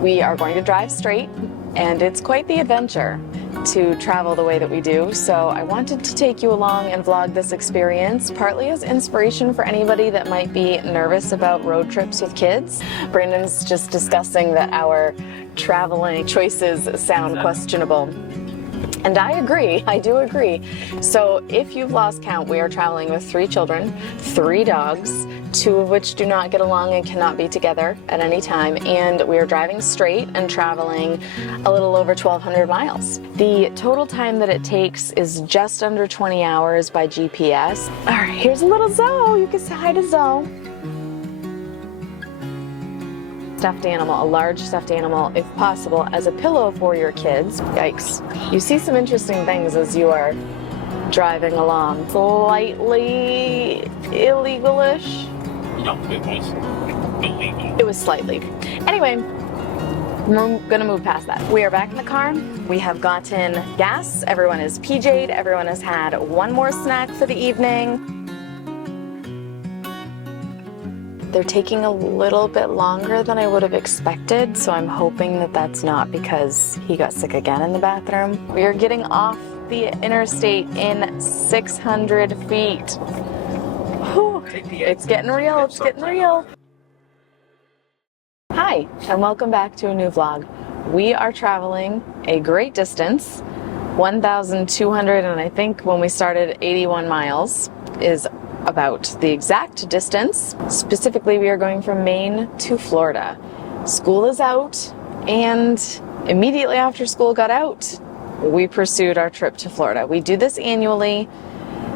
We are going to drive straight, and it's quite the adventure to travel the way that we do. So I wanted to take you along and vlog this experience, partly as inspiration for anybody that might be nervous about road trips with kids. Brandon's just discussing that our traveling choices sound questionable. And I agree, I do agree. So if you've lost count, we are traveling with 3 children, 3 dogs, 2 of which do not get along and cannot be together at any time, and we are driving straight and traveling a little over 1,200 miles. The total time that it takes is just under 20 hours by GPS. All right, here's a little Zoe. You can say hi to Zoe. Stuffed animal, a large stuffed animal, if possible, as a pillow for your kids. Yikes. You see some interesting things as you are driving along. Slightly illegal-ish. No, it was illegal. It was slightly. Anyway, we're gonna move past that. We are back in the car. We have gotten gas. Everyone is PJ'd. Everyone has had one more snack for the evening. They're taking a little bit longer than I would have expected, so I'm hoping that that's not because he got sick again in the bathroom. We are getting off the interstate in 600 feet. Whew. It's getting real, it's getting real. Hi, and welcome back to a new vlog. We are traveling a great distance, 1,200, and I think when we started 81 miles is about the exact distance. Specifically, we are going from Maine to Florida. School is out, and immediately after school got out, we pursued our trip to Florida. We do this annually.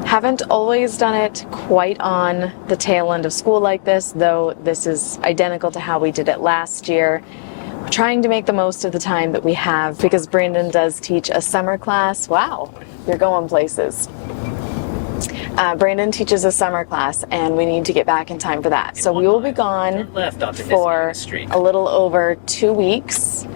Haven't always done it quite on the tail end of school like this, though this is identical to how we did it last year. We're trying to make the most of the time that we have because Brandon does teach a summer class. Wow, you're going places. Brandon teaches a summer class, and we need to get back in time for that. So we will be gone for a little over 2 weeks.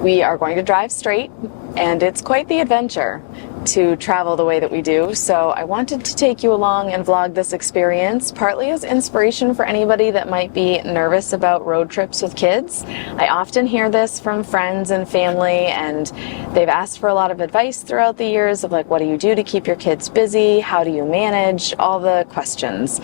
We are going to drive straight, and it's quite the adventure to travel the way that we do. So I wanted to take you along and vlog this experience, partly as inspiration for anybody that might be nervous about road trips with kids. I often hear this from friends and family, and they've asked for a lot of advice throughout the years of like, what do you do to keep your kids busy? How do you manage? All the questions.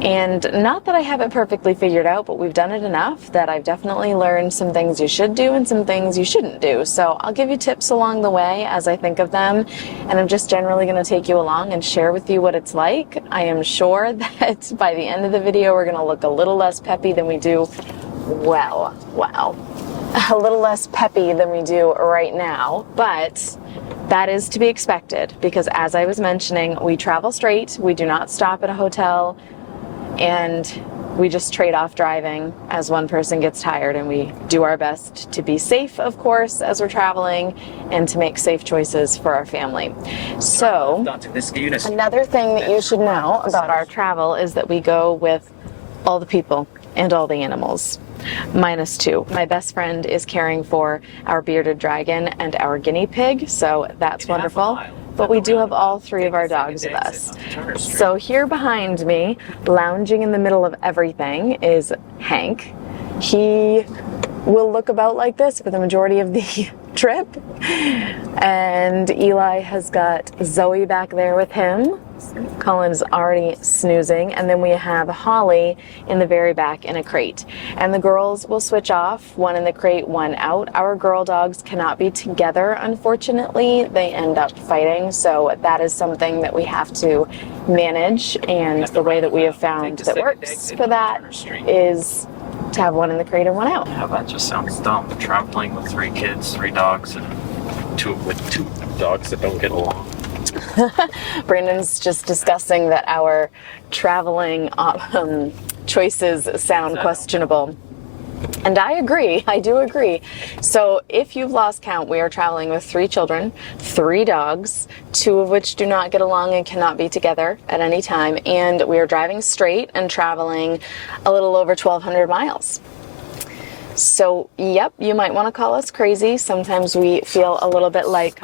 And not that I have it perfectly figured out, but we've done it enough that I've definitely learned some things you should do and some things you shouldn't do. So I'll give you tips along the way as I think of them, and I'm just generally going to take you along and share with you what it's like. I am sure that by the end of the video we're going to look a little less peppy than we do, well, wow, a little less peppy than we do right now, but that is to be expected because as I was mentioning, we travel straight, we do not stop at a hotel, and we just trade off driving as one person gets tired, and we do our best to be safe, of course, as we're traveling and to make safe choices for our family. So another thing that you should know about our travel is that we go with all the people and all the animals, minus 2. My best friend is caring for our bearded dragon and our guinea pig, so that's wonderful. But we do have all 3 of our dogs with us. So here behind me, lounging in the middle of everything, is Hank. He will look about like this for the majority of the trip. And Eli has got Zoe back there with him. Colin's already snoozing, and then we have Holly in the very back in a crate. And the girls will switch off, one in the crate, one out. Our girl dogs cannot be together, unfortunately. They end up fighting, so that is something that we have to manage, and the way that we have found that works for that is to have one in the crate and one out. Yeah, that just sounds dumb. Traveling with 3 kids, 3 dogs, and 2 dogs that don't get along. Brandon's just discussing that our traveling choices sound questionable. And I agree, I do agree. So if you've lost count, we are traveling with 3 children, 3 dogs, 2 of which do not get along and cannot be together at any time, and we are driving straight and traveling a little over 1,200 miles. So, yep, you might want to call us crazy. Sometimes we feel a little bit like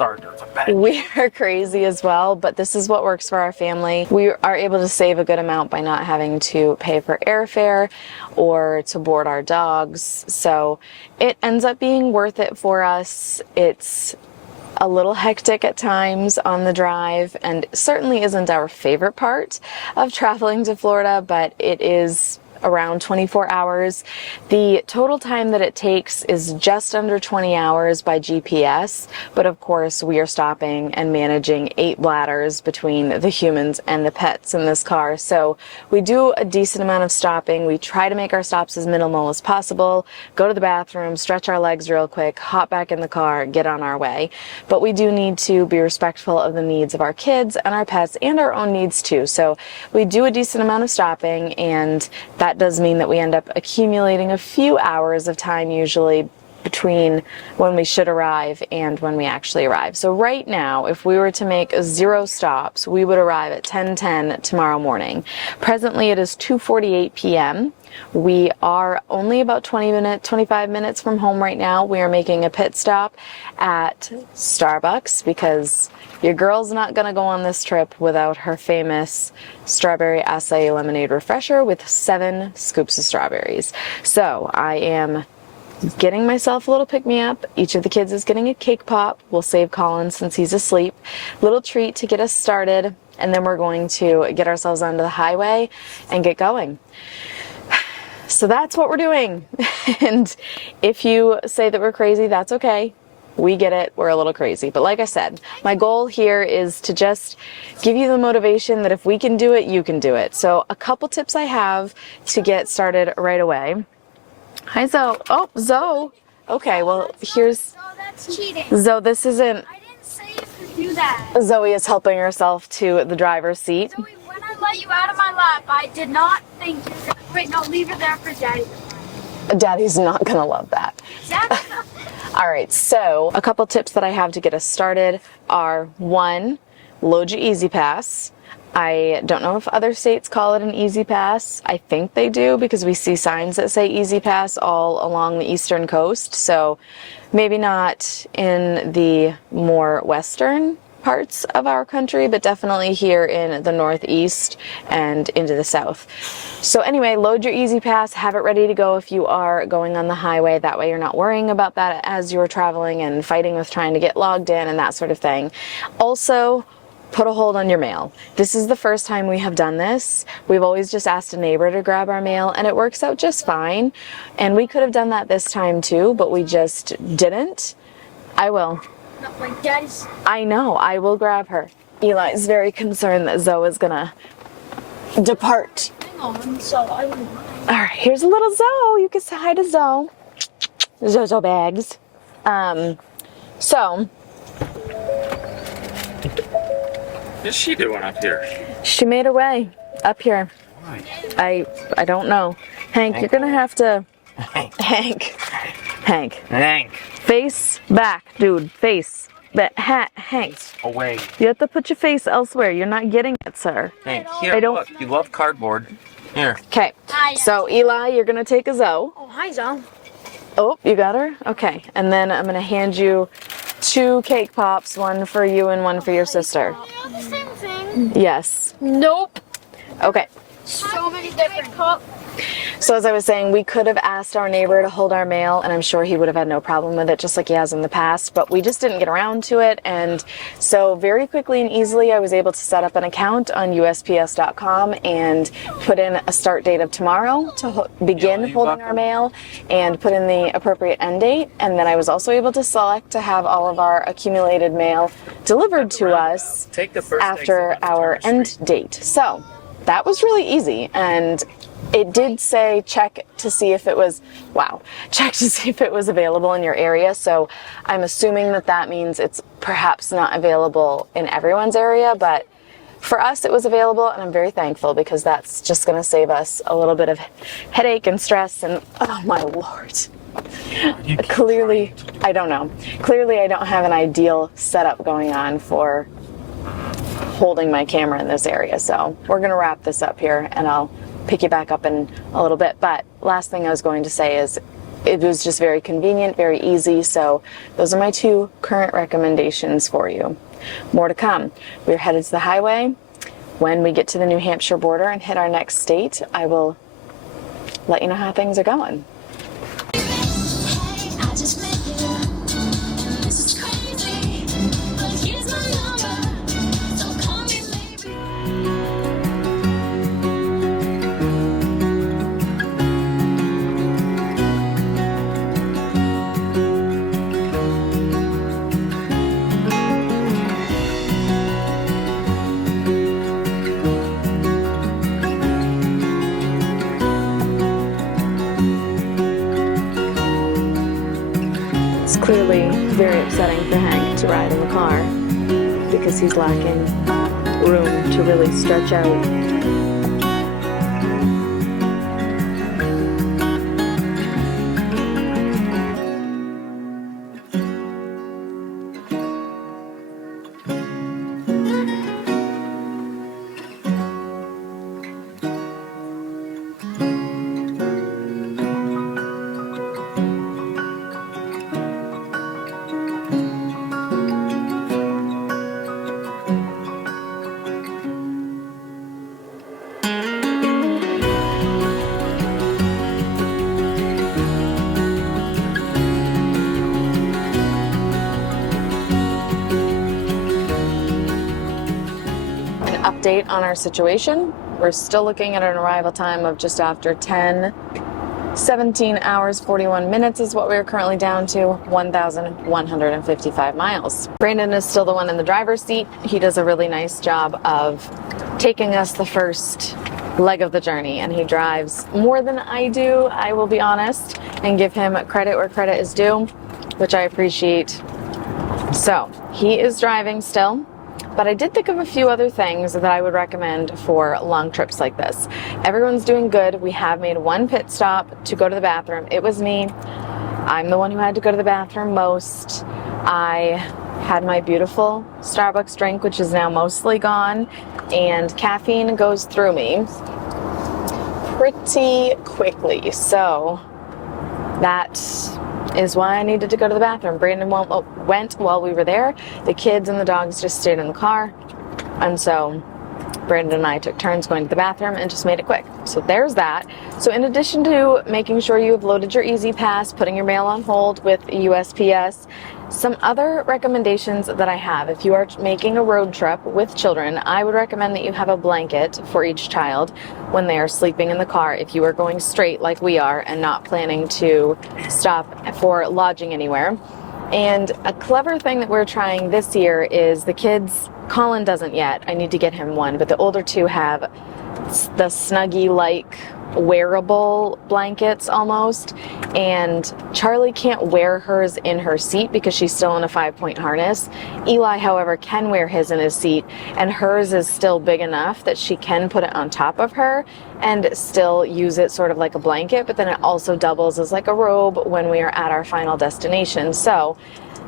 we are crazy as well, but this is what works for our family. We are able to save a good amount by not having to pay for airfare or to board our dogs. So it ends up being worth it for us. It's a little hectic at times on the drive, and certainly isn't our favorite part of traveling to Florida, but it is around 24 hours. The total time that it takes is just under 20 hours by GPS, but of course we are stopping and managing 8 bladders between the humans and the pets in this car. So we do a decent amount of stopping. We try to make our stops as minimal as possible, go to the bathroom, stretch our legs real quick, hop back in the car, get on our way. But we do need to be respectful of the needs of our kids and our pets and our own needs too. So we do a decent amount of stopping, and that does mean that we end up accumulating a few hours of time usually between when we should arrive and when we actually arrive. So right now, if we were to make 0 stops, we would arrive at 10:10 tomorrow morning. Presently, it is 2:48 p.m. We are only about 25 minutes from home right now. We are making a pit stop at Starbucks because your girl's not going to go on this trip without her famous strawberry acai lemonade refresher with 7 scoops of strawberries. So I am getting myself a little pick-me-up. Each of the kids is getting a cake pop. We'll save Colin since he's asleep. Little treat to get us started, and then we're going to get ourselves onto the highway and get going. So that's what we're doing. And if you say that we're crazy, that's okay. We get it. We're a little crazy. But like I said, my goal here is to just give you the motivation that if we can do it, you can do it. So a couple tips I have to get started right away. Hi, Zoe. Oh, Zoe. Okay, well, here's... No, that's cheating. Zoe, this isn't... I didn't say you could do that. Zoe is helping herself to the driver's seat. Zoe, when I let you out of my lap, I did not think you were... Wait, no, leave her there for Daddy. Daddy's not going to love that. Exactly. All right, so a couple tips that I have to get us started are, 1, load your Easy Pass. I don't know if other states call it an Easy Pass. I think they do because we see signs that say Easy Pass all along the eastern coast. So maybe not in the more western parts of our country, but definitely here in the northeast and into the south. So anyway, load your Easy Pass, have it ready to go if you are going on the highway. That way you're not worrying about that as you're traveling and fighting with trying to get logged in and that sort of thing. Also, put a hold on your mail. This is the first time we have done this. We've always just asked a neighbor to grab our mail, and it works out just fine. And we could have done that this time too, but we just didn't. I will. No, like Daddy's... I know, I will grab her. Eli's very concerned that Zoe is gonna depart. Hang on, so I will... All right, here's a little Zoe. You can say hi to Zoe. Zozo bags. So... What's she doing up here? She made her way up here. Why? I don't know. Hank, you're gonna have to... Hank. Face back, dude. Face. Hank. Away. You have to put your face elsewhere. You're not getting it, sir. Hank, here, I don't- look. You love cardboard. Here. Okay. Hi. So, Eli, you're gonna take a Zoe. Oh, hi, Zoe. Oh, you got her? Okay. And then I'm gonna hand you 2 cake pops, one for you and one for your sister. The same thing. Yes. Nope. Okay. So many different cups. So as I was saying, we could have asked our neighbor to hold our mail, and I'm sure he would have had no problem with it, just like he has in the past, but we just didn't get around to it. And so very quickly and easily, I was able to set up an account on USPS.com and put in a start date of tomorrow to begin holding our mail and put in the appropriate end date. And then I was also able to select to have all of our accumulated mail delivered to us after our end date. So that was really easy, and it did say check to see if it was, check to see if it was available in your area. So I'm assuming that that means it's perhaps not available in everyone's area, but for us it was available, and I'm very thankful because that's just going to save us a little bit of headache and stress. And oh my Lord. Clearly, I don't know. Clearly I don't have an ideal setup going on for holding my camera in this area. So we're going to wrap this up here, and I'll pick you back up in a little bit. But last thing I was going to say is it was just very convenient, very easy. So those are my 2 current recommendations for you. More to come. We're headed to the highway. When we get to the New Hampshire border and hit our next state, I will let you know how things are going. It's clearly very upsetting for Hank to ride in the car because he's lacking room to really stretch out. Update on our situation. We're still looking at an arrival time of just after 17 hours, 41 minutes is what we're currently down to, 1,155 miles. Brandon is still the one in the driver's seat. He does a really nice job of taking us the first leg of the journey, and he drives more than I do, I will be honest, and give him credit where credit is due, which I appreciate. So he is driving still. But I did think of a few other things that I would recommend for long trips like this. Everyone's doing good. We have made 1 pit stop to go to the bathroom. It was me. I'm the one who had to go to the bathroom most. I had my beautiful Starbucks drink, which is now mostly gone, and caffeine goes through me pretty quickly. So that is why I needed to go to the bathroom. Brandon went while we were there. The kids and the dogs just stayed in the car. And so Brandon and I took turns going to the bathroom and just made it quick. So there's that. So in addition to making sure you have loaded your Easy Pass, putting your mail on hold with USPS, some other recommendations that I have, if you are making a road trip with children, I would recommend that you have a blanket for each child when they are sleeping in the car if you are going straight like we are and not planning to stop for lodging anywhere. And a clever thing that we're trying this year is the kids, Colin doesn't yet, I need to get him one, but the older 2 have the Snuggie-like wearable blankets almost, and Charlie can't wear hers in her seat because she's still in a 5-point harness. Eli, however, can wear his in his seat, and hers is still big enough that she can put it on top of her and still use it sort of like a blanket, but then it also doubles as like a robe when we are at our final destination. So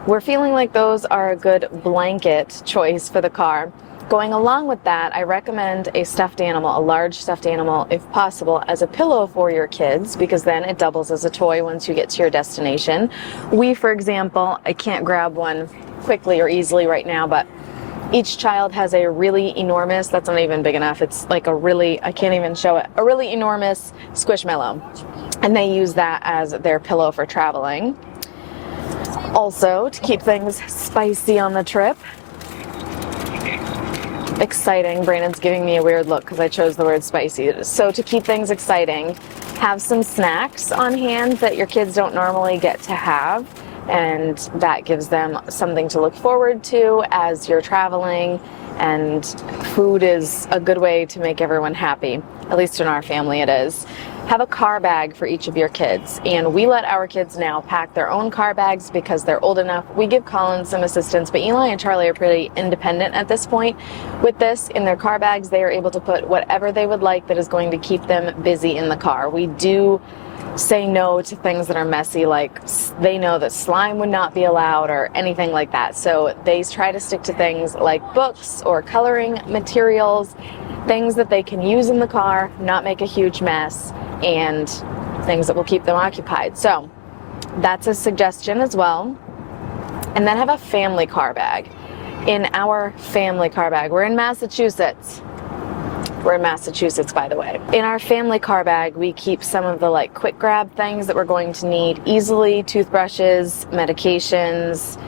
we're feeling like those are a good blanket choice for the car. Going along with that, I recommend a stuffed animal, a large stuffed animal, if possible, as a pillow for your kids, because then it doubles as a toy once you get to your destination. We, for example, I can't grab one quickly or easily right now, but each child has a really enormous, that's not even big enough, it's like a really, I can't even show it, a really enormous Squishmallow. And they use that as their pillow for traveling. Also, to keep things spicy on the trip, exciting. Brandon's giving me a weird look because I chose the word spicy. So to keep things exciting, have some snacks on hand that your kids don't normally get to have, and that gives them something to look forward to as you're traveling. And food is a good way to make everyone happy. At least in our family it is. Have a car bag for each of your kids, and we let our kids now pack their own car bags because they're old enough. We give Colin some assistance, but Eli and Charlie are pretty independent at this point. With this, in their car bags, they are able to put whatever they would like that is going to keep them busy in the car. We do say no to things that are messy, like they know that slime would not be allowed or anything like that. So they try to stick to things like books or coloring materials, things that they can use in the car, not make a huge mess, and things that will keep them occupied. So that's a suggestion as well. And then have a family car bag. In our family car bag, we're in Massachusetts. We're in Massachusetts, by the way. In our family car bag, we keep some of the like quick grab things that we're going to need easily: toothbrushes, medications,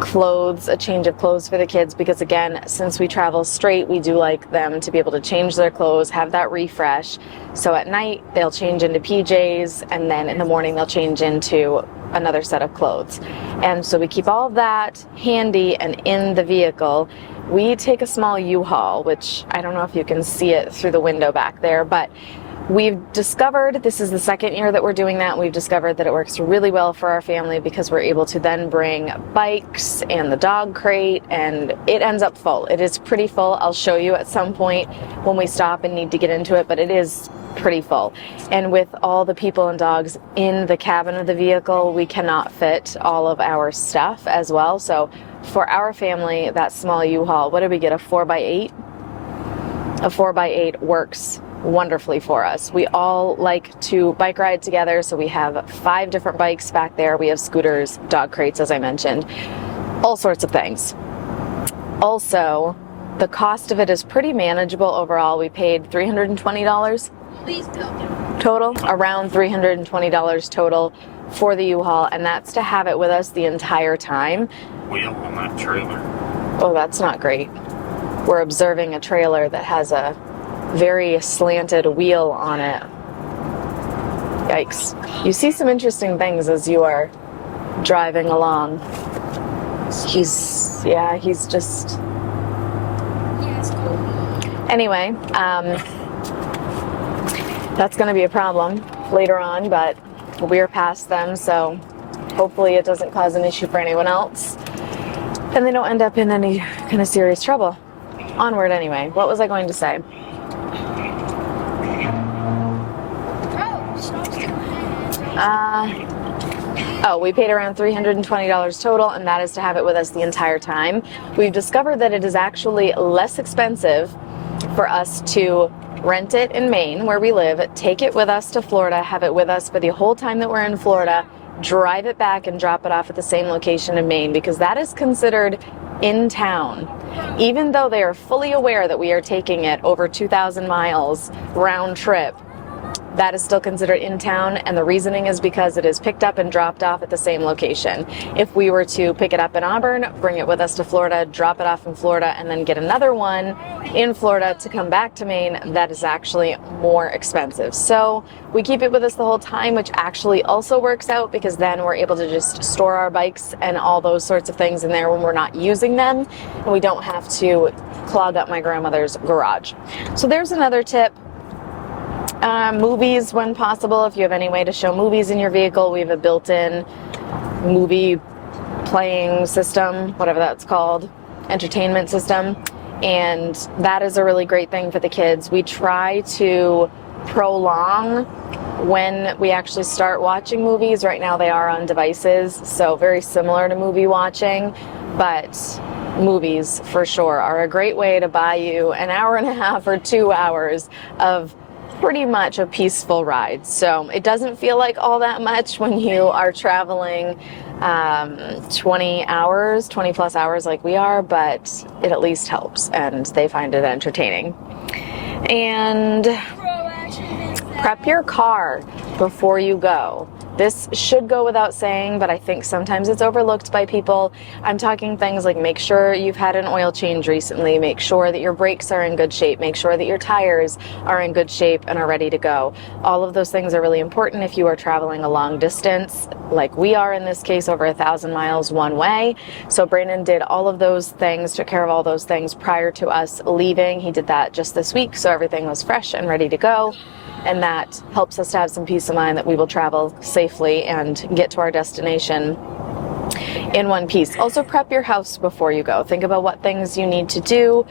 clothes, a change of clothes for the kids, because again, since we travel straight, we do like them to be able to change their clothes, have that refresh. So at night they'll change into PJs, and then in the morning they'll change into another set of clothes. And so we keep all of that handy and in the vehicle. We take a small U-Haul, which I don't know if you can see it through the window back there, but we've discovered, this is the second year that we're doing that, and we've discovered that it works really well for our family because we're able to then bring bikes and the dog crate, and it ends up full. It is pretty full. I'll show you at some point when we stop and need to get into it, but it is pretty full. And with all the people and dogs in the cabin of the vehicle, we cannot fit all of our stuff as well. So for our family, that small U-Haul, what did we get, a 4x8? A 4x8 works wonderfully for us. We all like to bike ride together, so we have 5 different bikes back there. We have scooters, dog crates, as I mentioned, all sorts of things. Also, the cost of it is pretty manageable overall. We paid $320 total, around $320 total for the U-Haul, and that's to have it with us the entire time. Wheel on that trailer. Oh, that's not great. We're observing a trailer that has a very slanted wheel on it. Yikes. You see some interesting things as you are driving along. He's just... Anyway, that's going to be a problem later on, but we're past them, so hopefully it doesn't cause an issue for anyone else and they don't end up in any kind of serious trouble. Onward anyway. What was I going to say? We paid around $320 total, and that is to have it with us the entire time. We've discovered that it is actually less expensive for us to rent it in Maine, where we live, take it with us to Florida, have it with us for the whole time that we're in Florida, drive it back and drop it off at the same location in Maine, because that is considered in town. Even though they are fully aware that we are taking it over 2,000 miles round trip, that is still considered in town, and the reasoning is because it is picked up and dropped off at the same location. If we were to pick it up in Auburn, bring it with us to Florida, drop it off in Florida, and then get another one in Florida to come back to Maine, that is actually more expensive. So we keep it with us the whole time, which actually also works out, because then we're able to just store our bikes and all those sorts of things in there when we're not using them, and we don't have to clog up my grandmother's garage. So there's another tip. Movies when possible. If you have any way to show movies in your vehicle, we have a built-in movie playing system, whatever that's called, entertainment system, and that is a really great thing for the kids. We try to prolong when we actually start watching movies. Right now they are on devices, so very similar to movie watching, but movies for sure are a great way to buy you an hour and a half or 2 hours of pretty much a peaceful ride. So it doesn't feel like all that much when you are traveling 20 plus hours like we are, but it at least helps, and they find it entertaining. And prep your car before you go. This should go without saying, but I think sometimes it's overlooked by people. I'm talking things like make sure you've had an oil change recently, make sure that your brakes are in good shape, make sure that your tires are in good shape and are ready to go. All of those things are really important if you are traveling a long distance, like we are in this case, over 1,000 miles one way. So Brandon did all of those things, took care of all those things prior to us leaving. He did that just this week, so everything was fresh and ready to go. And that helps us to have some peace of mind that we will travel safely and get to our destination in one piece. Also, prep your house before you go. Think about what things you need to do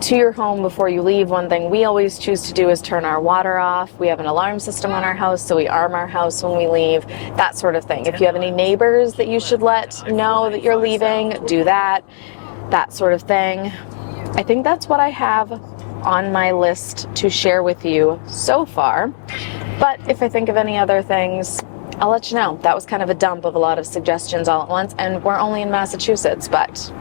to your home before you leave. One thing we always choose to do is turn our water off. We have an alarm system on our house, so we arm our house when we leave, that sort of thing. If you have any neighbors that you should let know that you're leaving, do that sort of thing. I think that's what I have on my list to share with you so far. But if I think of any other things, I'll let you know. That was kind of a dump of a lot of suggestions all at once, and we're only in Massachusetts, but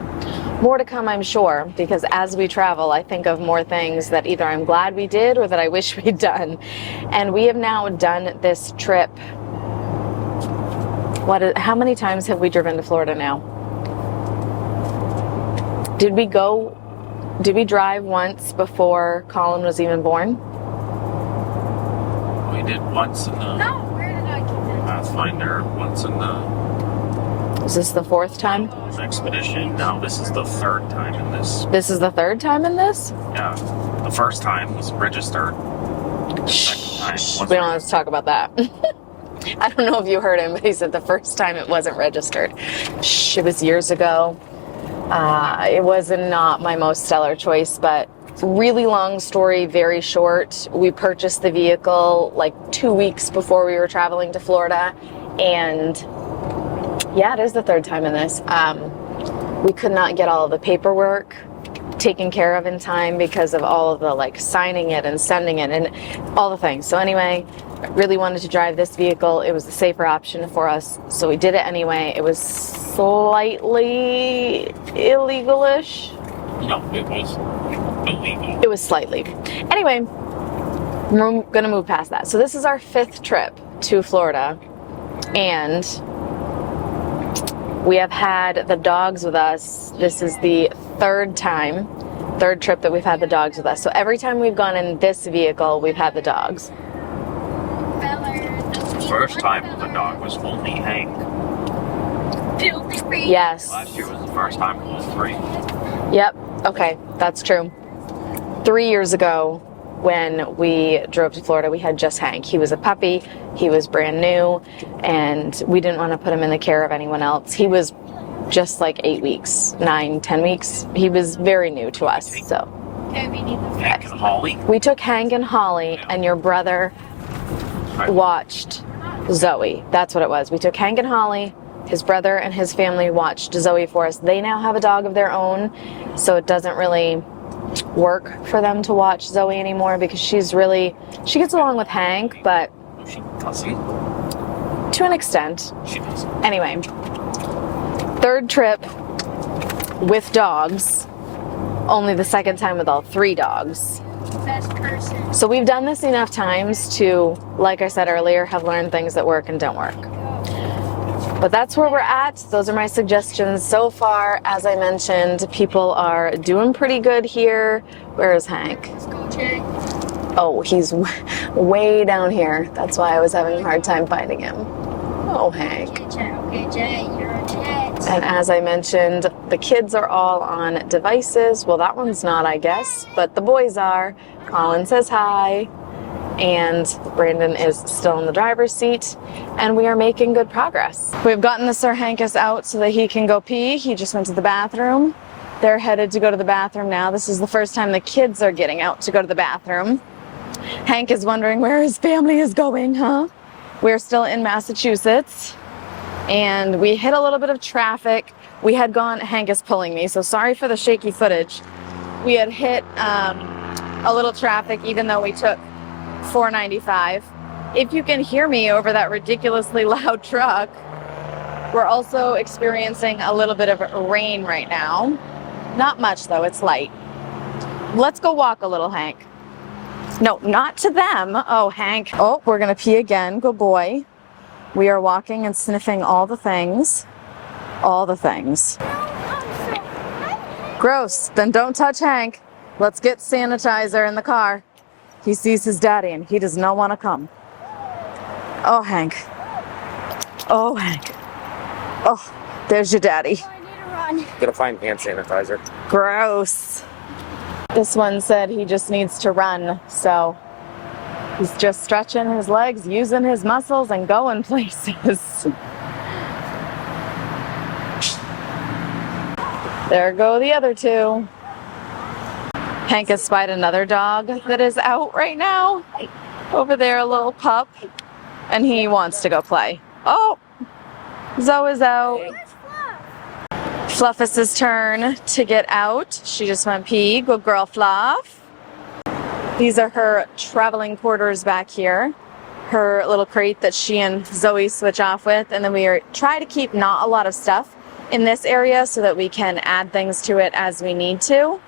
more to come, I'm sure, because as we travel, I think of more things that either I'm glad we did or that I wish we'd done. And we have now done this trip. How many times have we driven to Florida now? Did we drive once before Colin was even born? We did once in the No, where did I get that? Pathfinder, once in the Is this the fourth time? expedition. Now this is the third time in this. This is the third time in this? Yeah, the first time was registered. The second time wasn't. We don't have to talk about that. I don't know if you heard him, but he said the first time it wasn't registered. Shh, it was years ago. It was not my most stellar choice, but really long story, very short. We purchased the vehicle like 2 weeks before we were traveling to Florida, and yeah, it is the third time in this. We could not get all of the paperwork taken care of in time because of all of the like signing it and sending it and all the things. So anyway, I really wanted to drive this vehicle. It was the safer option for us, so we did it anyway. It was slightly illegal-ish. No, it was illegal. It was slightly. Anyway, we're gonna move past that. So this is our 5th trip to Florida, and we have had the dogs with us. This is the third trip that we've had the dogs with us. So every time we've gone in this vehicle, we've had the dogs. The first time the dog was only Hank. Yes. Last year was the first time it was 3. Yep. Okay, that's true. 3 years ago, when we drove to Florida, we had just Hank. He was a puppy. He was brand new, and we didn't want to put him in the care of anyone else. He was just like 8 weeks, 9, 10 weeks. He was very new to us. So Hank and Holly. we took Hank and Holly, and your brother watched Zoe. That's what it was. We took Hank and Holly. His brother and his family watched Zoe for us. They now have a dog of their own, so it doesn't really work for them to watch Zoe anymore because she gets along with Hank, but She doesn't. to an extent. She doesn't. Anyway, 3rd trip with dogs, only the 2nd time with all 3 dogs. Best person. So we've done this enough times to, like I said earlier, have learned things that work and don't work. But that's where we're at. Those are my suggestions so far. As I mentioned, people are doing pretty good here. Where is Hank? Let's go, Jay. Oh, he's way down here. That's why I was having a hard time finding him. Oh, Hank. Okay, Jay, you're a jet. And as I mentioned, the kids are all on devices. Well, that one's not, I guess, but the boys are. Colin says hi. And Brandon is still in the driver's seat, and we are making good progress. We've gotten the Sir Hankus out so that he can go pee. He just went to the bathroom. They're headed to go to the bathroom now. This is the first time the kids are getting out to go to the bathroom. Hank is wondering where his family is going, huh? We're still in Massachusetts, and we hit a little bit of traffic. We had gone, Hank is pulling me, so sorry for the shaky footage. We had hit a little traffic even though we took 495. If you can hear me over that ridiculously loud truck, we're also experiencing a little bit of rain right now. Not much though, it's light. Let's go walk a little, Hank. No, not to them. Oh, Hank. Oh, we're gonna pee again, good boy. We are walking and sniffing all the things. All the things. Gross, then don't touch Hank. Let's get sanitizer in the car. He sees his daddy and he does not want to come. Oh, Hank. Oh, Hank. Oh, there's your daddy. I need to run. Gotta find hand sanitizer. Gross. This one said he just needs to run, so he's just stretching his legs, using his muscles, and going places. There go the other 2. Hank has spied another dog that is out right now. Over there, a little pup, and he wants to go play. Oh, Zoe is out. Fluff is his turn to get out. She just went pee. Good girl, Fluff. These are her traveling quarters back here. her little crate that she and Zoe switch off with, and then we try to keep not a lot of stuff in this area so that we can add things to it as we need to.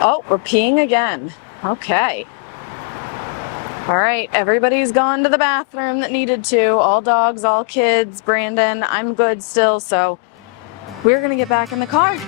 Oh, we're peeing again. Okay. All right, everybody's gone to the bathroom that needed to. All dogs, all kids, Brandon. I'm good still, so we're gonna get back in the car.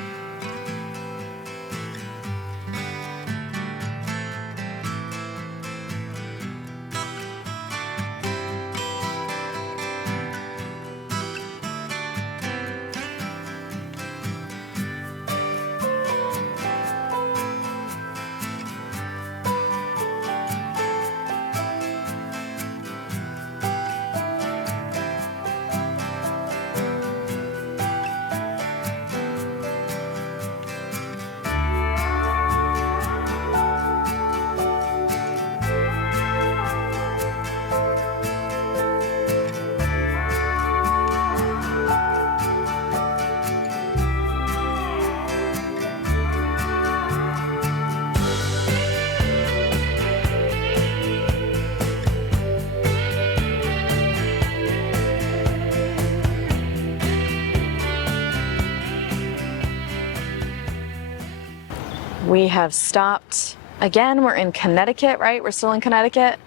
We have stopped again. We're in Connecticut, right? We're still in Connecticut,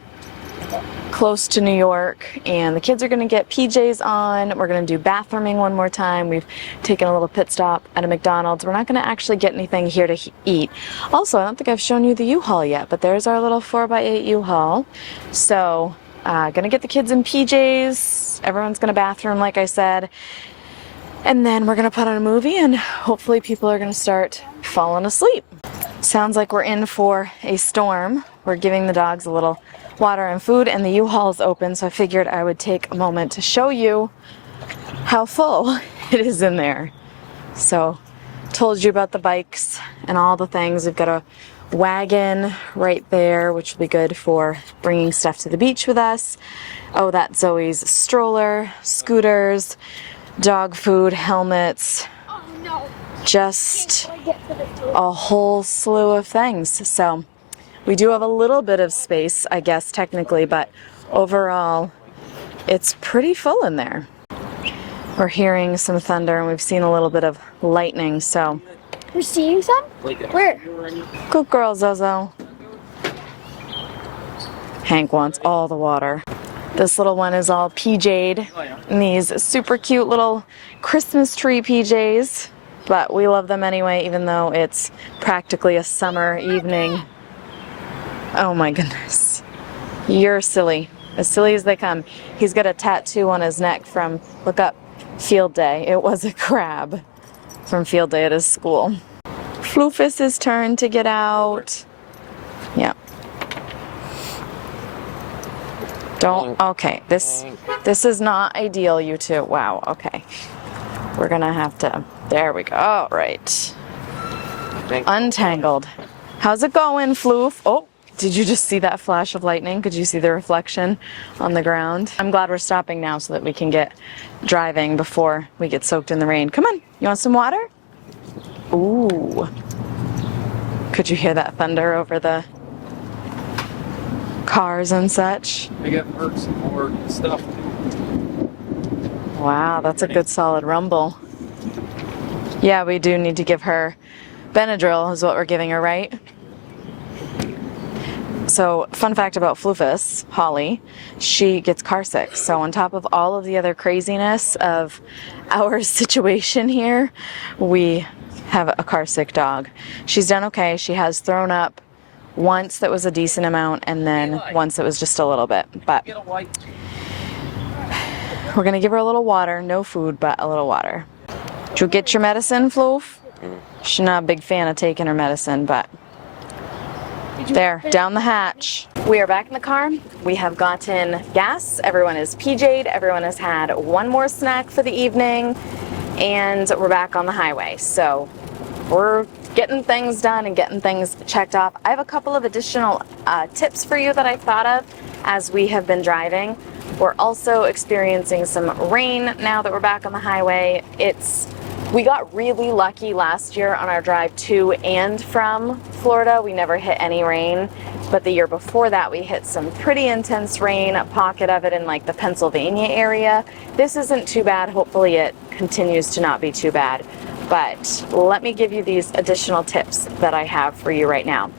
close to New York, and the kids are going to get PJs on. We're going to do bathrooming one more time. We've taken a little pit stop at a McDonald's. We're not going to actually get anything here to eat. Also, I don't think I've shown you the U-Haul yet, but there's our little 4x8 U-Haul. So, going to get the kids in PJs. Everyone's going to bathroom, like I said. And then we're going to put on a movie, and hopefully people are going to start falling asleep. Sounds like we're in for a storm. We're giving the dogs a little water and food, and the U-Haul is open, so I figured I would take a moment to show you how full it is in there. So, told you about the bikes and all the things. We've got a wagon right there, which will be good for bringing stuff to the beach with us. Oh, that's Zoe's stroller, scooters, dog food, helmets, just a whole slew of things. So we do have a little bit of space, I guess, technically, but overall it's pretty full in there. We're hearing some thunder, and we've seen a little bit of lightning, so. We're seeing some? Where? Good girl, Zozo. Hank wants all the water. This little one is all PJ'd in these super cute little Christmas tree PJs, but we love them anyway, even though it's practically a summer evening. Oh my goodness. You're silly. As silly as they come. He's got a tattoo on his neck from, look up, field day. It was a crab from field day at his school. Floofus's turn to get out. Yeah. Don't, okay, this is not ideal, you two. Wow, okay. We're gonna have to, there we go, all right. Untangled. How's it going, Floof? Oh, did you just see that flash of lightning? Could you see the reflection on the ground? I'm glad we're stopping now so that we can get driving before we get soaked in the rain. Come on, you want some water? Ooh. Could you hear that thunder over the cars and such? We got hurt some more stuff. Wow, that's a good solid rumble. Yeah, we do need to give her Benadryl is what we're giving her, right? So, fun fact about Floofus, Holly, she gets car sick. So on top of all of the other craziness of our situation here, we have a car sick dog. She's done okay. She has thrown up once that was a decent amount, and then once it was just a little bit. But we're going to give her a little water. No food, but a little water. Did you get your medicine, Floof? She's not a big fan of taking her medicine, but there, down the hatch. We are back in the car. We have gotten gas. Everyone is PJ'd. Everyone has had one more snack for the evening, and we're back on the highway. So we're getting things done and getting things checked off. I have a couple of additional tips for you that I thought of as we have been driving. We're also experiencing some rain now that we're back on the highway. It's We got really lucky last year on our drive to and from Florida. We never hit any rain, but the year before that we hit some pretty intense rain, a pocket of it in like the Pennsylvania area. This isn't too bad. Hopefully it continues to not be too bad. But let me give you these additional tips that I have for you right now.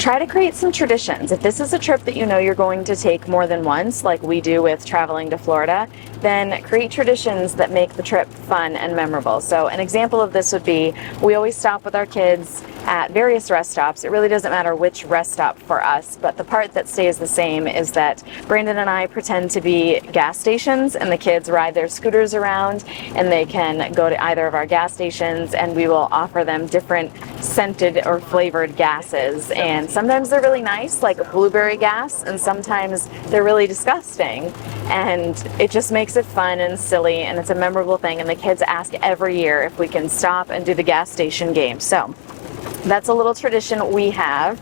Try to create some traditions. If this is a trip that you know you're going to take more than once, like we do with traveling to Florida, then create traditions that make the trip fun and memorable. So an example of this would be, we always stop with our kids at various rest stops. It really doesn't matter which rest stop for us, but the part that stays the same is that Brandon and I pretend to be gas stations, and the kids ride their scooters around, and they can go to either of our gas stations, and we will offer them different scented or flavored gases. And sometimes they're really nice, like blueberry gas, and sometimes they're really disgusting. And it just makes it fun and silly, and it's a memorable thing, and the kids ask every year if we can stop and do the gas station game. So that's a little tradition we have.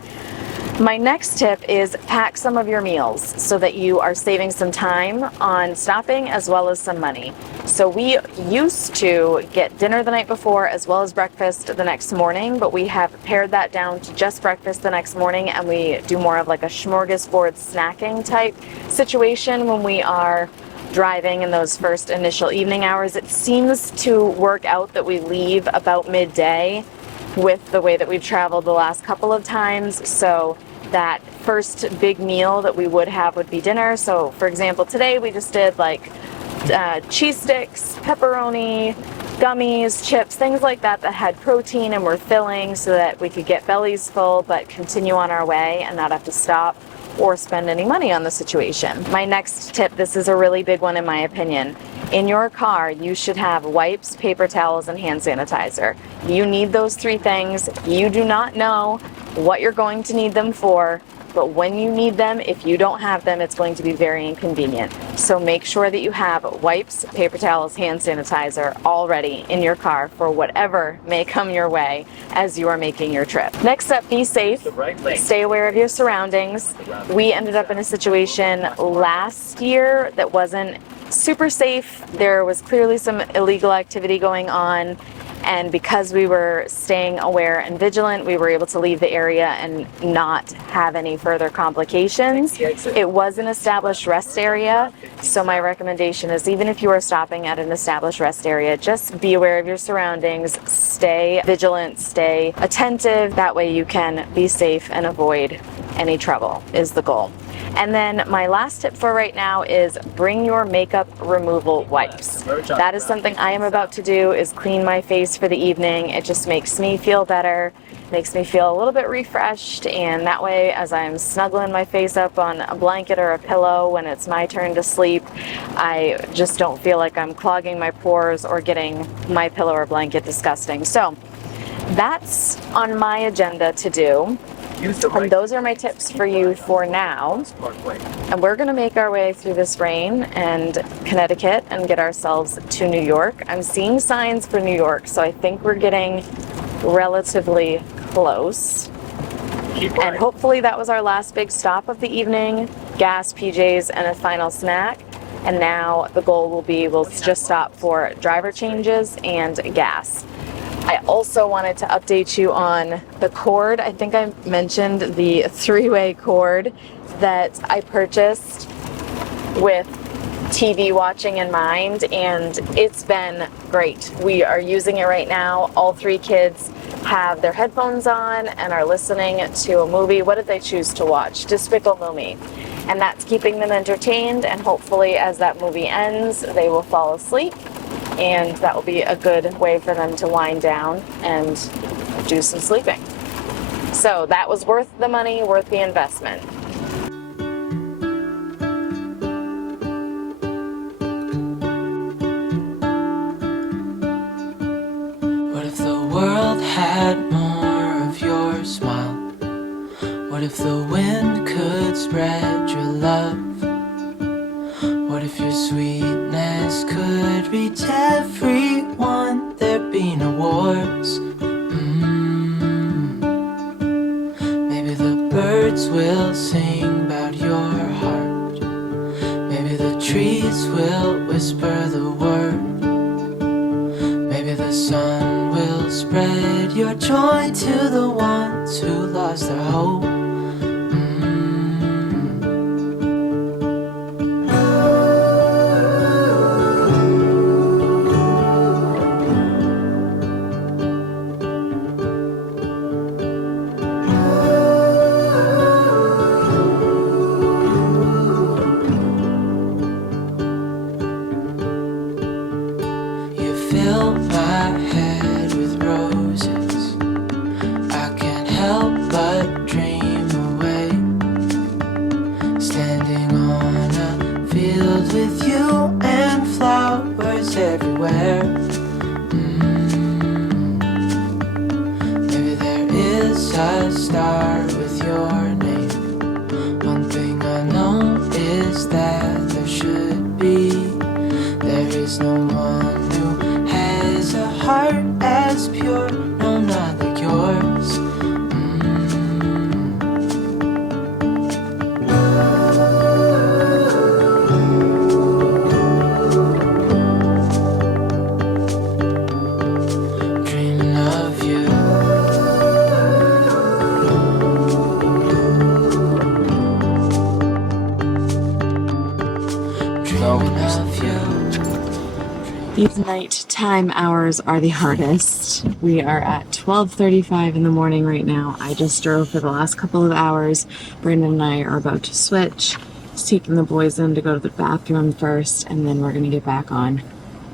My next tip is pack some of your meals so that you are saving some time on stopping as well as some money. So we used to get dinner the night before as well as breakfast the next morning, but we have pared that down to just breakfast the next morning, and we do more of like a smorgasbord snacking type situation when we are driving in those first initial evening hours. It seems to work out that we leave about midday with the way that we've traveled the last couple of times. So that first big meal that we would have would be dinner. So for example, today we just did like cheese sticks, pepperoni, gummies, chips, things like that that had protein and were filling, so that we could get bellies full but continue on our way and not have to stop or spend any money on the situation. My next tip, this is a really big one in my opinion. In your car, you should have wipes, paper towels, and hand sanitizer. You need those three things. You do not know what you're going to need them for, but when you need them, if you don't have them, it's going to be very inconvenient. So make sure that you have wipes, paper towels, hand sanitizer all ready in your car for whatever may come your way as you are making your trip. Next up, be safe. Stay aware of your surroundings. We ended up in a situation last year that wasn't super safe. There was clearly some illegal activity going on, and because we were staying aware and vigilant, we were able to leave the area and not have any further complications. It was an established rest area, so my recommendation is, even if you are stopping at an established rest area, just be aware of your surroundings, stay vigilant, stay attentive. That way you can be safe and avoid any trouble is the goal. And then my last tip for right now is bring your makeup removal wipes. That is something I am about to do, is clean my face for the evening. It just makes me feel better, makes me feel a little bit refreshed, and that way as I'm snuggling my face up on a blanket or a pillow when it's my turn to sleep, I just don't feel like I'm clogging my pores or getting my pillow or blanket disgusting. So that's on my agenda to do. And those are my tips for you for now. And we're going to make our way through this rain and Connecticut and get ourselves to New York. I'm seeing signs for New York, so I think we're getting relatively close. And hopefully that was our last big stop of the evening. Gas, PJs, and a final snack. And now the goal will be, we'll just stop for driver changes and gas. I also wanted to update you on the cord. I think I mentioned the 3-way cord that I purchased with TV watching in mind, and it's been great. We are using it right now. All 3 kids have their headphones on and are listening to a movie. What did they choose to watch? Despicable Me. And that's keeping them entertained, and hopefully as that movie ends, they will fall asleep. And that will be a good way for them to wind down and do some sleeping. So that was worth the money, worth the investment. What if the world had more of your smile? What if the wind could spread your love? What if your sweetness could reach everyone? There'd be no wars. Maybe the birds will sing about your heart. Maybe the trees will whisper the word. Maybe the sun will spread your joy to the ones who lost their hope. Fill my head with roses. I can't help but dream away. Standing on a field with you and flowers everywhere. Maybe there is a star with your name. One thing I know is that there should be. There is no one who has a heart as pure, no, not like yours. Dreaming of you. Dreaming of you. These nighttime hours are the hardest. We are at 12:35 in the morning right now. I just drove for the last couple of hours. Brandon and I are about to switch. He's taking the boys in to go to the bathroom first, and then we're gonna get back on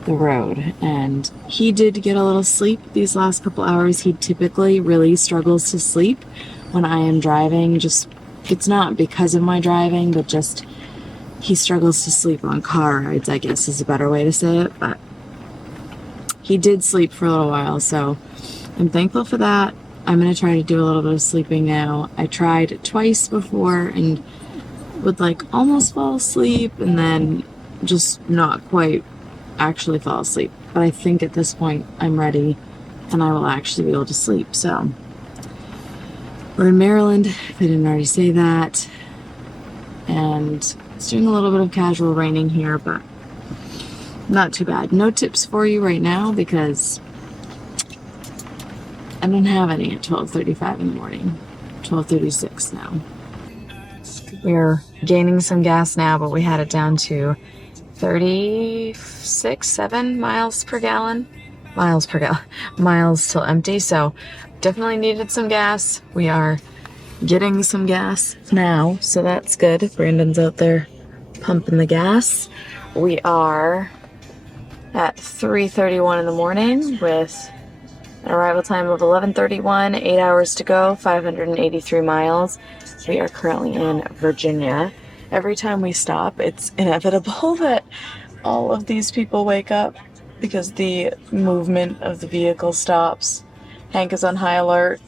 the road. And he did get a little sleep these last couple hours. He typically really struggles to sleep when I am driving. Just, it's not because of my driving, but just he struggles to sleep on car rides, I guess is a better way to say it. But he did sleep for a little while, so I'm thankful for that. I'm going to try to do a little bit of sleeping now. I tried twice before and would like almost fall asleep and then just not quite actually fall asleep. But I think at this point I'm ready and I will actually be able to sleep. So we're in Maryland, if I didn't already say that. And it's doing a little bit of casual raining here, but not too bad. No tips for you right now because I don't have any at 12:35 in the morning. 12:36 now. We're gaining some gas now, but we had it down to 7 miles per gallon. Miles till empty, so definitely needed some gas. We are getting some gas now, so that's good. Brandon's out there pumping the gas. We are at 3:31 in the morning with an arrival time of 11:31, 8 hours to go, 583 miles. We are currently in Virginia. Every time we stop, it's inevitable that all of these people wake up because the movement of the vehicle stops. Hank is on high alert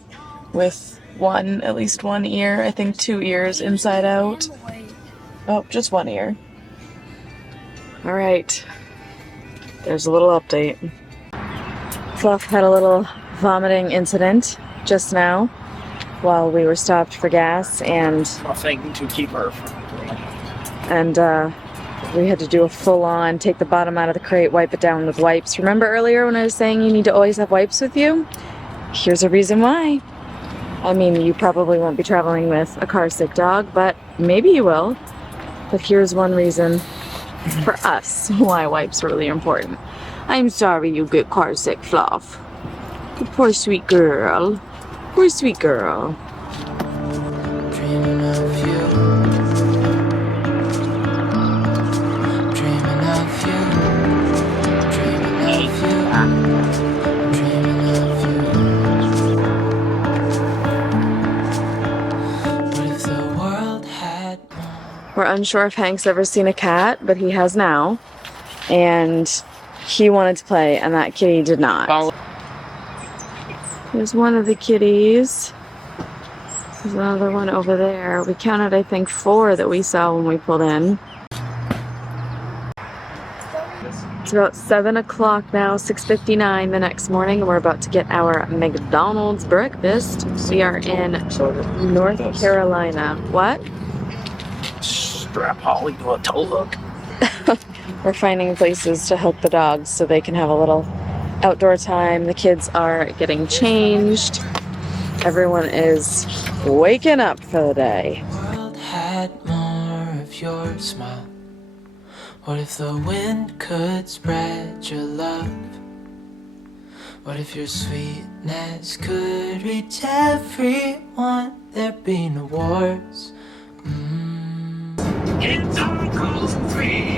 with at least one ear, I think 2 ears inside out. Oh, just one ear. All right. There's a little update. Fluff had a little vomiting incident just now while we were stopped for gas, and Nothing to keep her from we had to do a full-on take the bottom out of the crate, wipe it down with wipes. Remember earlier when I was saying you need to always have wipes with you? Here's a reason why. I mean, you probably won't be traveling with a car sick dog, but maybe you will. But here's one reason for us why wipes are really important. I'm sorry you get car sick, Fluff. You poor sweet girl. Poor sweet girl. Dreaming of you. Dreaming of you. Dreaming of you. Dreaming of you. What if the world had We're unsure if Hank's ever seen a cat, but he has now. And he wanted to play, and that kitty did not. There's one of the kitties. There's another one over there. We counted, I think, 4 that we saw when we pulled in. It's about 7 o'clock now, 6:59 the next morning, and we're about to get our McDonald's breakfast. We are in North Carolina. What? strap Holly to a tow hook. We're finding places to hook the dogs so they can have a little outdoor time. The kids are getting changed. Everyone is waking up for the day. The world had more of your smile. What if the wind could spread your love? What if your sweetness could reach everyone? There'd be no wars. It's all free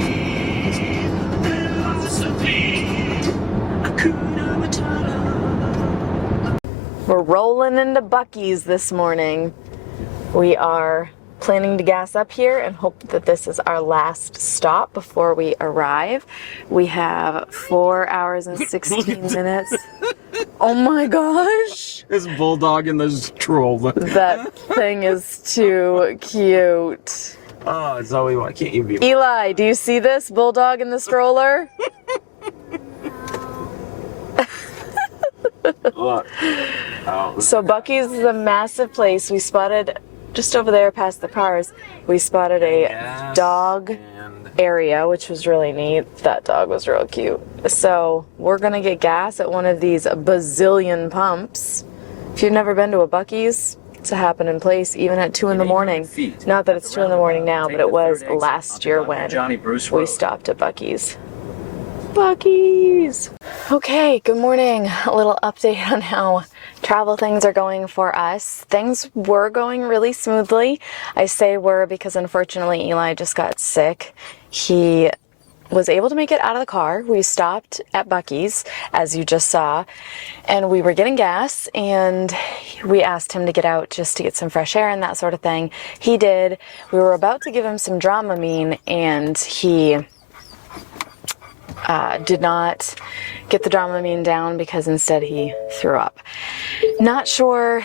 philosophy. Hakuna Matata. We're rolling into Buc-ee's this morning. We are planning to gas up here and hope that this is our last stop before we arrive. We have 4 hours and 16 minutes. Oh my gosh! This bulldog in the stroll. That thing is too cute. Oh, Zoe, why can't you be? Eli, do you see this bulldog in the stroller? Look. Oh, So Buc-ee's is a massive place. We spotted just over there past the cars. We spotted a Yes, dog and area, which was really neat. That dog was real cute. So we're gonna get gas at one of these bazillion pumps. If you've never been to a Buc-ee's, it's a happening place, even at 2 in the morning. Not that it's 2 in the morning now, but it was last year when we stopped at Buc-ee's. Buc-ee's. Okay, good morning. A little update on how travel things are going for us. Things were going really smoothly. I say were because unfortunately Eli just got sick. He was able to make it out of the car. We stopped at Buc-ee's, as you just saw, and we were getting gas, and we asked him to get out just to get some fresh air and that sort of thing. He did. We were about to give him some Dramamine, and he did not get the Dramamine down because instead he threw up. Not sure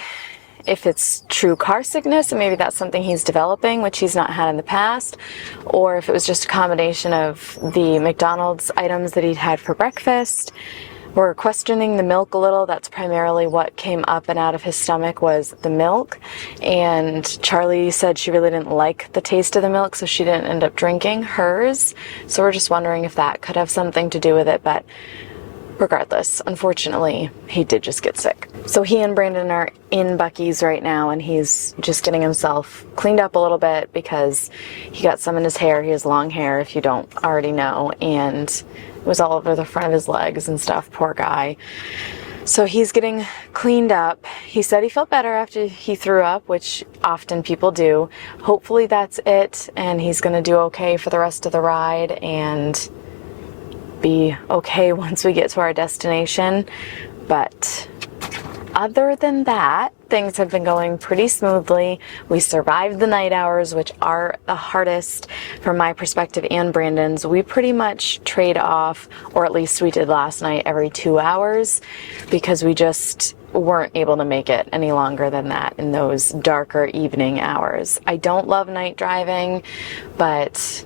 if it's true car sickness, and maybe that's something he's developing, which he's not had in the past, or if it was just a combination of the McDonald's items that he'd had for breakfast. We're questioning the milk a little. That's primarily what came up and out of his stomach was the milk. And Charlie said she really didn't like the taste of the milk, so she didn't end up drinking hers. So we're just wondering if that could have something to do with it. But regardless, unfortunately, he did just get sick. So he and Brandon are in Buc-ee's right now, and he's just getting himself cleaned up a little bit because he got some in his hair. He has long hair, if you don't already know, and it was all over the front of his legs and stuff. Poor guy. So he's getting cleaned up. He said he felt better after he threw up, which often people do. Hopefully that's it, and he's going to do okay for the rest of the ride and be okay once we get to our destination. But other than that, things have been going pretty smoothly. We survived the night hours, which are the hardest from my perspective and Brandon's. We pretty much trade off, or at least we did last night, every 2 hours because we just weren't able to make it any longer than that in those darker evening hours. I don't love night driving, but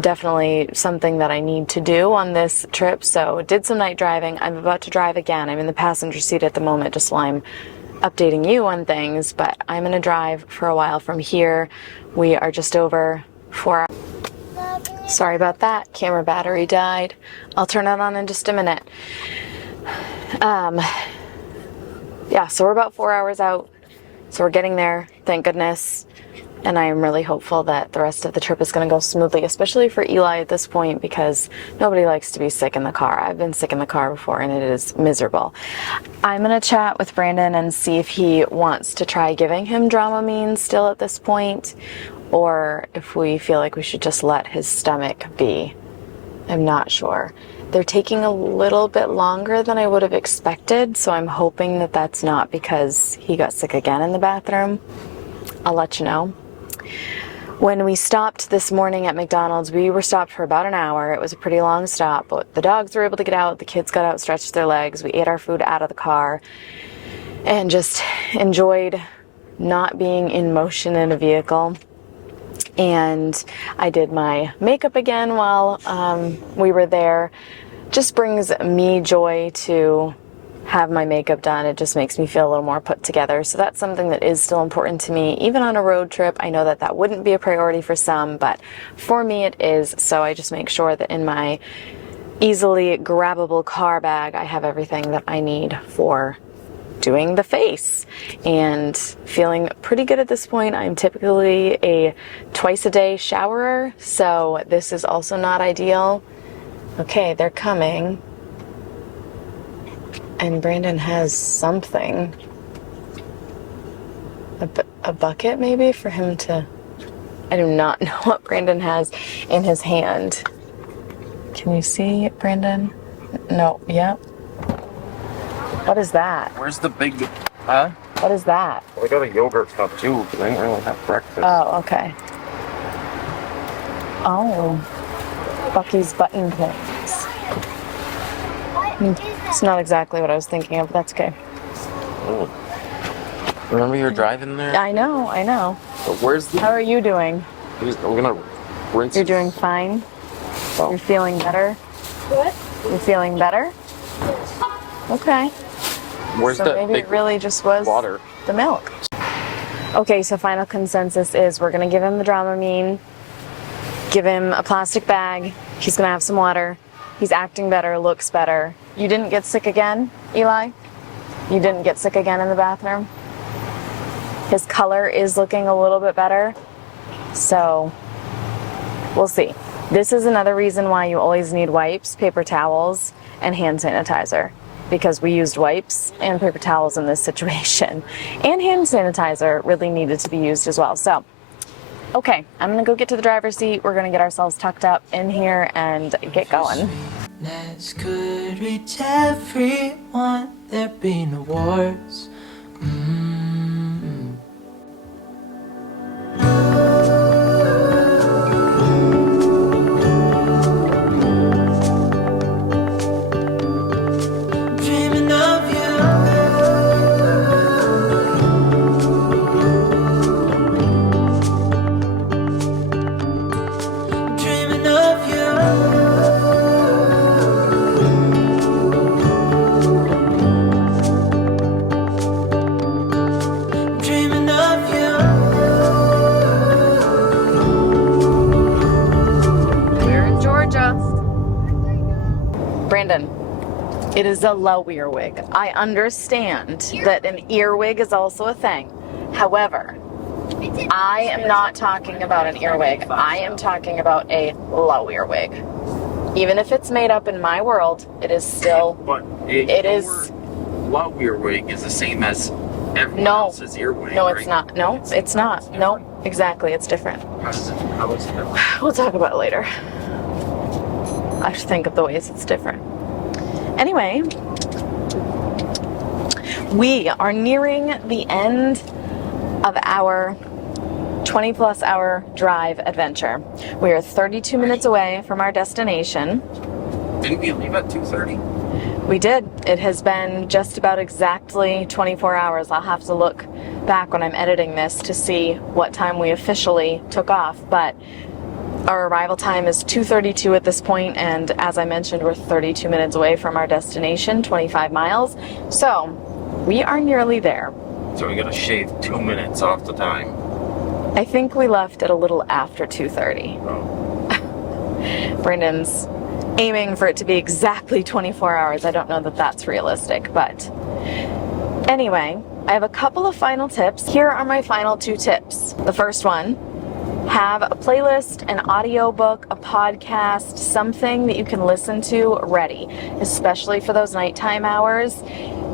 definitely something that I need to do on this trip. So did some night driving. I'm about to drive again. I'm in the passenger seat at the moment just while I'm updating you on things, but I'm going to drive for a while from here. We are just over 4 hours. Sorry about that. Camera battery died. I'll turn it on in just a minute. Yeah, so we're about 4 hours out. So we're getting there, thank goodness. And I am really hopeful that the rest of the trip is going to go smoothly, especially for Eli at this point, because nobody likes to be sick in the car. I've been sick in the car before, and it is miserable. I'm going to chat with Brandon and see if he wants to try giving him Dramamine still at this point, or if we feel like we should just let his stomach be. I'm not sure. They're taking a little bit longer than I would have expected, so I'm hoping that that's not because he got sick again in the bathroom. I'll let you know. When we stopped this morning at McDonald's, we were stopped for about an hour. It was a pretty long stop, but the dogs were able to get out, the kids got out, stretched their legs, we ate our food out of the car, and just enjoyed not being in motion in a vehicle. And I did my makeup again while we were there. Just brings me joy to have my makeup done. It just makes me feel a little more put together. So that's something that is still important to me, even on a road trip. I know that that wouldn't be a priority for some, but for me it is. So I just make sure that in my easily grabbable car bag, I have everything that I need for doing the face and feeling pretty good at this point. I'm typically a twice a day showerer, so this is also not ideal. Okay, they're coming. And Brandon has something. A bucket maybe for him to... I do not know what Brandon has in his hand. Can you see it, Brandon? No, yep. What is that? Where's the big... Huh? What is that? Well, I got a yogurt cup too, because I didn't really have breakfast. Oh, okay. Oh. Bucky's button things. It's not exactly what I was thinking of, but that's okay. Oh. Remember you were driving there? I know. But where's the... How are you doing? We're gonna rinse... You're doing fine? Oh. You're feeling better? What? You're feeling better? Okay. Where's So the maybe big it really just was water? the milk. Okay, so final consensus is we're gonna give him the Dramamine, give him a plastic bag, he's gonna have some water, he's acting better, looks better. You didn't get sick again, Eli? You didn't get sick again in the bathroom? His color is looking a little bit better, so we'll see. This is another reason why you always need wipes, paper towels, and hand sanitizer, because we used wipes and paper towels in this situation. And hand sanitizer really needed to be used as well. So, okay, I'm gonna go get to the driver's seat. We're gonna get ourselves tucked up in here and get going. Sweetness could reach everyone, there'd be no wars. Dreaming of you. Dreaming of you. Dreaming of you. We're in Georgia. Brandon, it is a low earwig. I understand that an earwig is also a thing. However, I am not talking about an earwig. I am talking about a low earwig. Even if it's made up in my world, it is still... But It is... low earwig is the same as everyone No. else's earwig, No, right? it's not. No, it's not. No, exactly. It's different. How is it different? We'll talk about it later. I should think of the ways it's different. Anyway, we are nearing the end of our 20-plus hour drive adventure. We are 32 minutes away from our destination. Didn't we leave at 2:30? We did. It has been just about exactly 24 hours. I'll have to look back when I'm editing this to see what time we officially took off, but our arrival time is 2:32 at this point, and as I mentioned, we're 32 minutes away from our destination, 25 miles. So we are nearly there. So we gotta shave 2 minutes off the time. I think we left at a little after 2:30. Oh. Brandon's aiming for it to be exactly 24 hours. I don't know that that's realistic, but anyway, I have a couple of final tips. Here are my final 2 tips. The first one, have a playlist, an audiobook, a podcast, something that you can listen to ready, especially for those nighttime hours.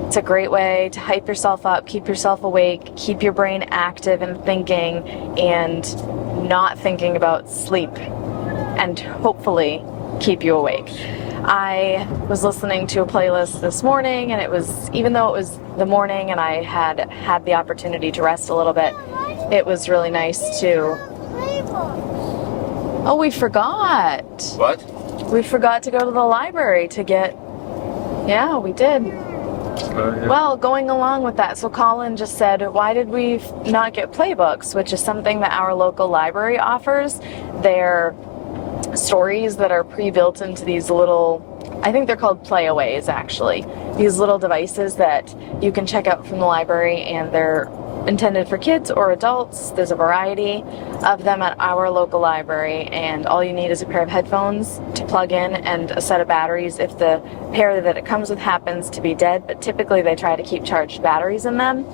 It's a great way to hype yourself up, keep yourself awake, keep your brain active and thinking, and not thinking about sleep, and hopefully keep you awake. I was listening to a playlist this morning, and it was, even though it was the morning and I had the opportunity to rest a little bit, it was really nice to... Oh, we forgot. What? We forgot to go to the library to get... Yeah, we did. Yeah. Well, going along with that, so Colin just said, why did we not get playbooks, which is something that our local library offers. They're stories that are pre-built into these little, I think they're called playaways actually, these little devices that you can check out from the library, and they're intended for kids or adults. There's a variety of them at our local library, and all you need is a pair of headphones to plug in and a set of batteries if the pair that it comes with happens to be dead, but typically they try to keep charged batteries in them.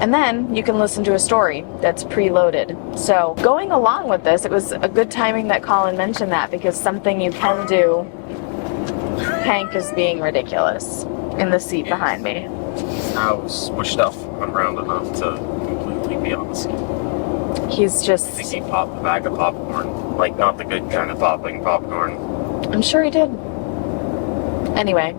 And then you can listen to a story that's preloaded. So going along with this, it was a good timing that Colin mentioned that, because something you can do, Hank is being ridiculous in the seat behind me. I was smushed off around enough to completely be on the seat. He's just... I think he popped a bag of popcorn. Like, not the good kind of popping popcorn. I'm sure he did. Anyway,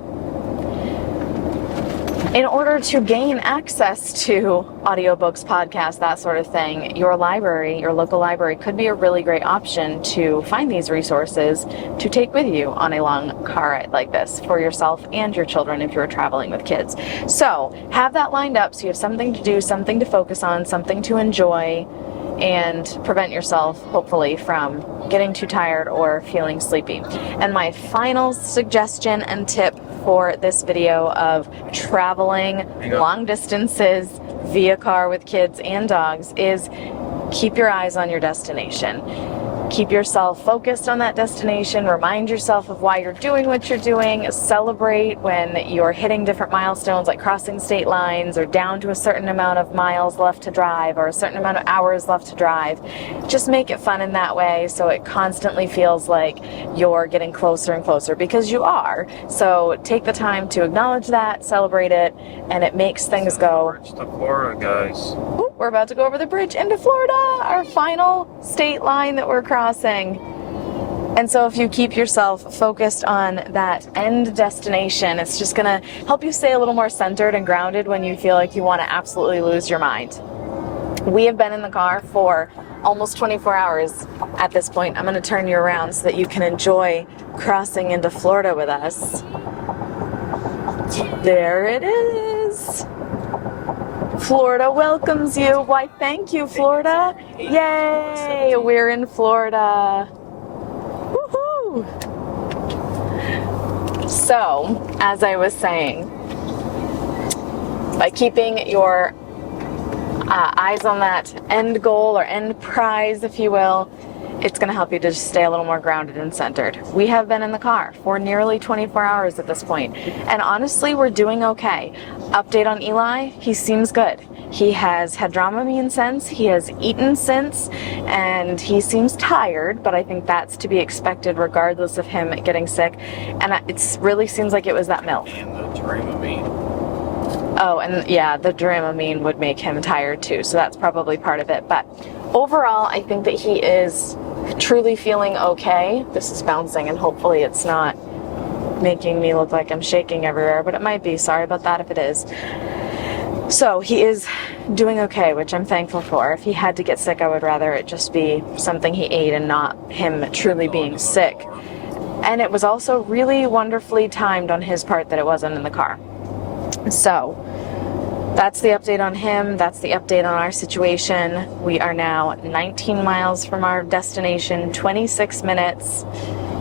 in order to gain access to audiobooks, podcasts, that sort of thing, your library, your local library, could be a really great option to find these resources to take with you on a long car ride like this for yourself and your children if you're traveling with kids. So have that lined up so you have something to do, something to focus on, something to enjoy, and prevent yourself, hopefully, from getting too tired or feeling sleepy. And my final suggestion and tip for this video of traveling long distances via car with kids and dogs is keep your eyes on your destination. Keep yourself focused on that destination. Remind yourself of why you're doing what you're doing. Celebrate when you're hitting different milestones, like crossing state lines or down to a certain amount of miles left to drive or a certain amount of hours left to drive. Just make it fun in that way so it constantly feels like you're getting closer and closer, because you are. So take the time to acknowledge that, celebrate it, and it makes things go. Bridge to Florida, guys. Ooh, we're about to go over the bridge into Florida, our final state line that we're crossing. And so if you keep yourself focused on that end destination, it's just going to help you stay a little more centered and grounded when you feel like you want to absolutely lose your mind. We have been in the car for almost 24 hours at this point. I'm going to turn you around so that you can enjoy crossing into Florida with us. There it is. Florida welcomes you. Why, thank you, Florida. Yay, we're in Florida. Woohoo! So, as I was saying, by keeping your eyes on that end goal or end prize, if you will, it's going to help you to just stay a little more grounded and centered. We have been in the car for nearly 24 hours at this point, and honestly, we're doing okay. Update on Eli, he seems good. He has had Dramamine since, he has eaten since, and he seems tired, but I think that's to be expected regardless of him getting sick, and it really seems like it was that milk. And the Dramamine. Oh, and yeah, the Dramamine would make him tired too, so that's probably part of it. But overall, I think that he is truly feeling okay. This is bouncing, and hopefully it's not making me look like I'm shaking everywhere, but it might be. Sorry about that if it is. So he is doing okay, which I'm thankful for. If he had to get sick, I would rather it just be something he ate and not him truly being sick. And it was also really wonderfully timed on his part that it wasn't in the car. So that's the update on him. That's the update on our situation. We are now 19 miles from our destination, 26 minutes.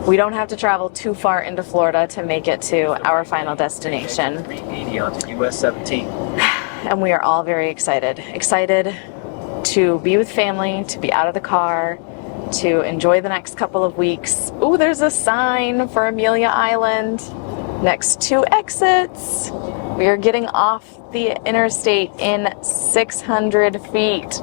We don't have to travel too far into Florida to make it to our final destination. 380 onto US 17. And we are all very excited. Excited to be with family, to be out of the car, to enjoy the next couple of weeks. Ooh, there's a sign for Amelia Island. Next 2 exits. We are getting off the interstate in 600 feet.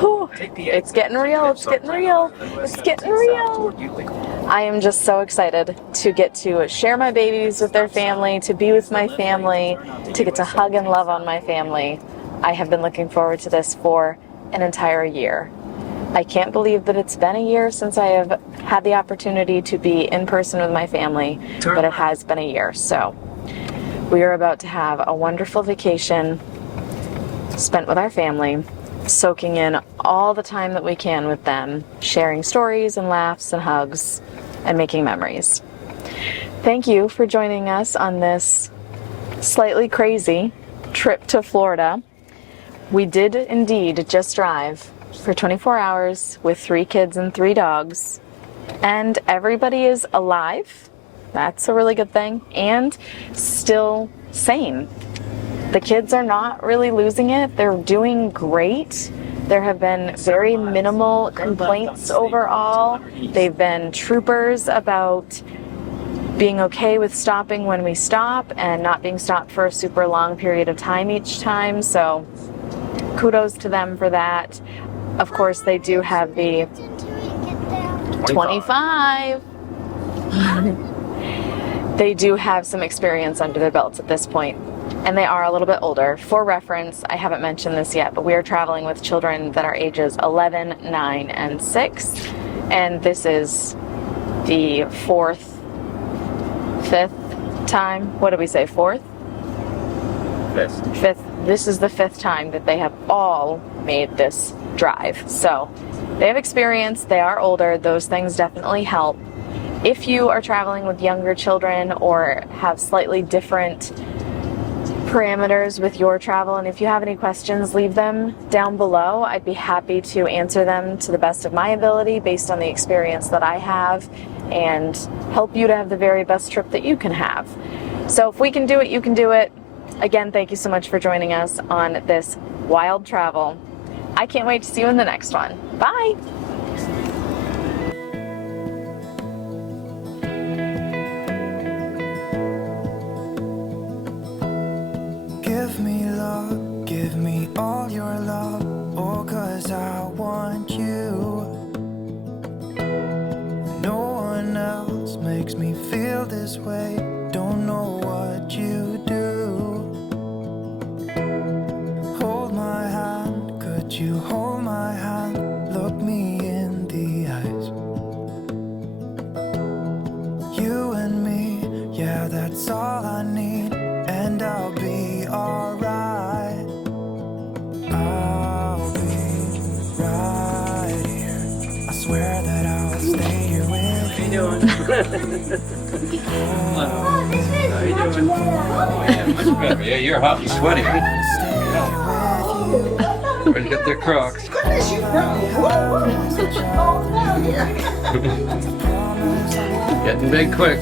Whew. It's getting real, it's getting real, it's getting real. I am just so excited to get to share my babies with their family, to be with my family, to get to hug and love on my family. I have been looking forward to this for an entire year. I can't believe that it's been a year since I have had the opportunity to be in person with my family, but it has been a year. So we are about to have a wonderful vacation spent with our family, soaking in all the time that we can with them, sharing stories and laughs and hugs and making memories. Thank you for joining us on this slightly crazy trip to Florida. We did indeed just drive for 24 hours with 3 kids and 3 dogs, and everybody is alive. That's a really good thing, and still sane. The kids are not really losing it. They're doing great. There have been very minimal complaints overall. They've been troopers about being okay with stopping when we stop and not being stopped for a super long period of time each time. So kudos to them for that. Of course, they do have the 25. They do have some experience under their belts at this point, and they are a little bit older. For reference, I haven't mentioned this yet, but we are traveling with children that are ages 11, 9, and 6, and this is the fifth time. What did we say? Fourth? Fifth. This is the 5th time that they have all made this drive. So they have experience, they are older, those things definitely help. If you are traveling with younger children or have slightly different parameters with your travel, and if you have any questions, leave them down below. I'd be happy to answer them to the best of my ability based on the experience that I have and help you to have the very best trip that you can have. So if we can do it, you can do it. Again, thank you so much for joining us on this wild travel. I can't wait to see you in the next one. Bye! Give me love, give me all your love, oh, 'cause I want you. No one else makes me feel this way, don't know what you do. Hold my hand, could you hold my hand, look me in the eyes. You and me, yeah, that's all I need, and I'll be alright. I'll be right here, I swear that I'll stay here with you. How you doing? Oh, yeah, much better. Yeah, you're hot and sweaty. Everybody's got their Crocs. Getting big quick.